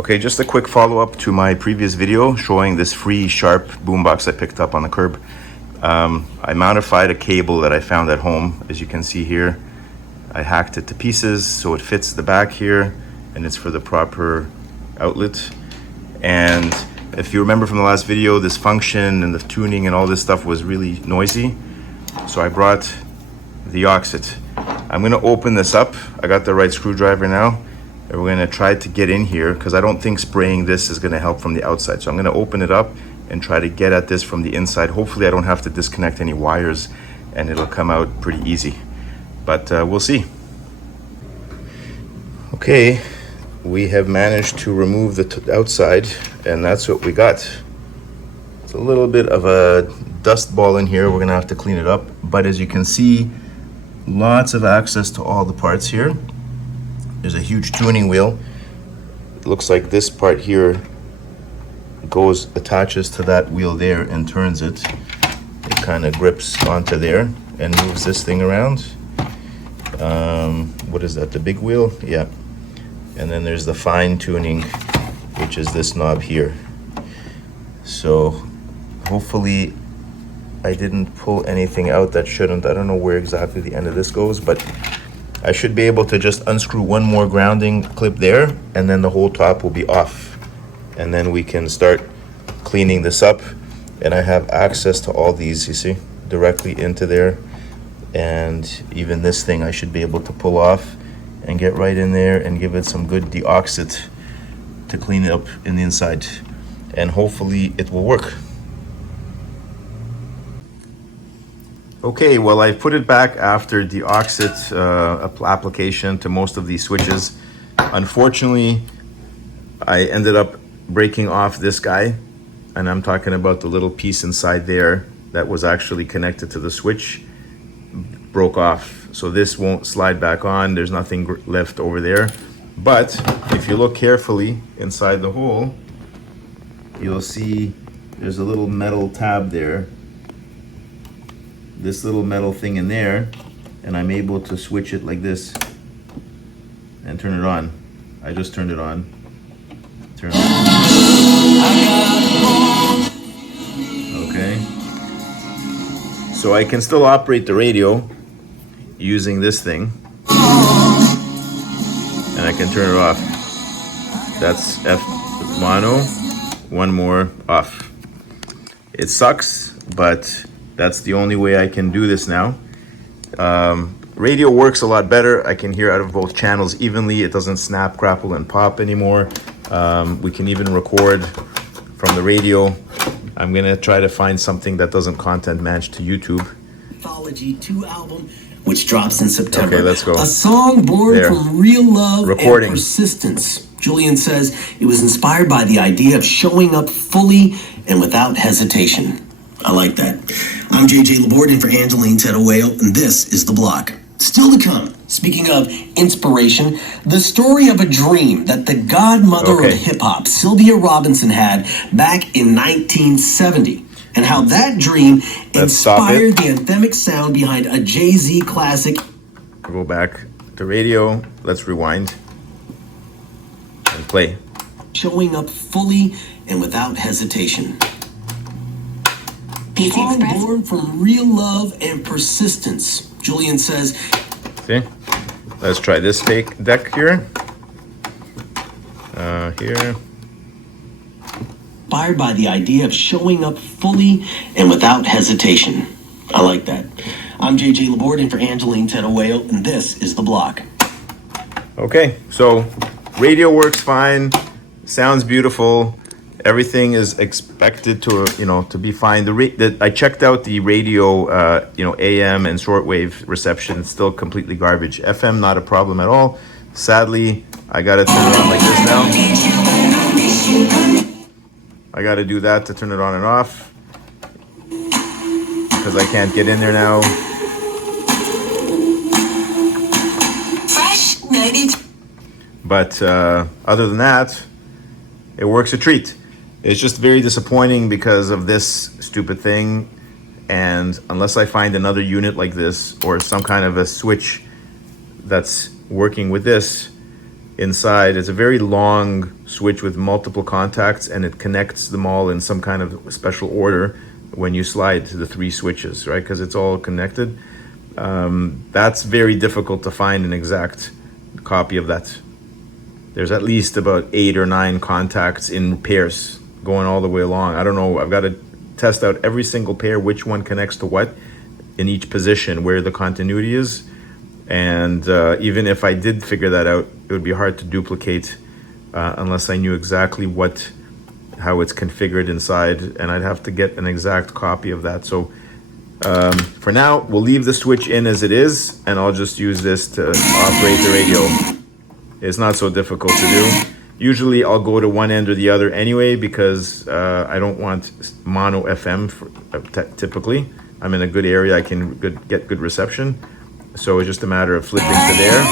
Okay, just a quick follow-up to my previous video showing this free Sharp boombox I picked up on the curb. I modified a cable that I found at home. As you can see here, I hacked it to pieces so it fits the back here and it's for the proper outlet. And if you remember from the last video, this function and the tuning and all this stuff was really noisy. So I brought the Oxit. I'm gonna open this up. I got the right screwdriver now. And we're gonna try to get in here because I don't think spraying this is gonna help from the outside. So I'm gonna open it up and try to get at this from the inside. Hopefully I don't have to disconnect any wires and it'll come out pretty easy. But we'll see. Okay, we have managed to remove the outside and that's what we got. It's a little bit of a dust ball in here. We're gonna have to clean it up. But as you can see, lots of access to all the parts here. There's a huge tuning wheel. It looks like this part here attaches to that wheel there and turns it. It kind of grips onto there and moves this thing around. What is that, the big wheel? Yeah. And then there's the fine tuning, which is this knob here. So hopefully I didn't pull anything out that shouldn't. I don't know where exactly the end of this goes, but I should be able to just unscrew one more grounding clip there and then the whole top will be off. And then we can start cleaning this up. And I have access to all these, you see, directly into there. And even this thing I should be able to pull off and get right in there and give it some good deoxit to clean it up in the inside. And hopefully it will work. Okay, well, I put it back after the Oxit application to most of these switches. Unfortunately, I ended up breaking off this guy, and I'm talking about the little piece inside there that was actually connected to the switch, broke off. So this won't slide back on. There's nothing left over there. But if you look carefully inside the hole, you'll see there's a little metal tab there. This little metal thing in there, and I'm able to switch it like this and turn it on. I just turned it on. Turn it on. Okay. So I can still operate the radio using this thing, and I can turn it off. That's F mono, one more off. It sucks, but that's the only way I can do this now. Radio works a lot better. I can hear out of both channels evenly. It doesn't snap, crackle, and pop anymore. We can even record from the radio. I'm gonna try to find something that doesn't content match to YouTube. Anthology 2 album, which drops in September. Okay, let's go. A song born from real love and persistence. Julian says it was inspired by the idea of showing up fully and without hesitation. I like that. I'm JJ Laborde in for Angeline Tedawale, and this is The Block. Still to come, speaking of inspiration, the story of a dream that the godmother of hip-hop, Sylvia Robinson, had back in 1970, and how that dream inspired the anthemic sound behind a Jay-Z classic. Go back to radio. Let's rewind and play. Showing up fully and without hesitation. Song born from real love and persistence. Julian says. See, let's try this deck here. Here. Inspired by the idea of showing up fully and without hesitation. I like that. I'm JJ Laborde in for Angeline Tedawale, and this is The Block. Okay, so radio works fine, sounds beautiful. Everything is expected to, to be fine. I checked out the radio, AM and shortwave reception. It's still completely garbage. FM, not a problem at all. Sadly, I gotta turn it on like this now. I gotta do that to turn it on and off because I can't get in there now. But other than that, it works a treat. It's just very disappointing because of this stupid thing. And unless I find another unit like this or some kind of a switch that's working with this inside, it's a very long switch with multiple contacts, and it connects them all in some kind of special order when you slide the 3 switches, right? Because it's all connected. That's very difficult to find an exact copy of that. There's at least about 8 or 9 contacts in pairs going all the way along. I don't know, I've got to test out every single pair, which one connects to what in each position, where the continuity is. And even if I did figure that out, it would be hard to duplicate unless I knew exactly how it's configured inside, and I'd have to get an exact copy of that. So for now, we'll leave the switch in as it is, and I'll just use this to operate the radio. It's not so difficult to do. Usually I'll go to one end or the other anyway, because I don't want mono FM typically. I'm in a good area, I can get good reception. So it's just a matter of flipping to there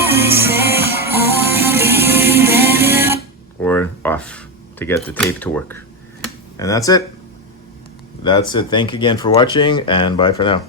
or off to get the tape to work. And that's it. Thank you again for watching, and bye for now.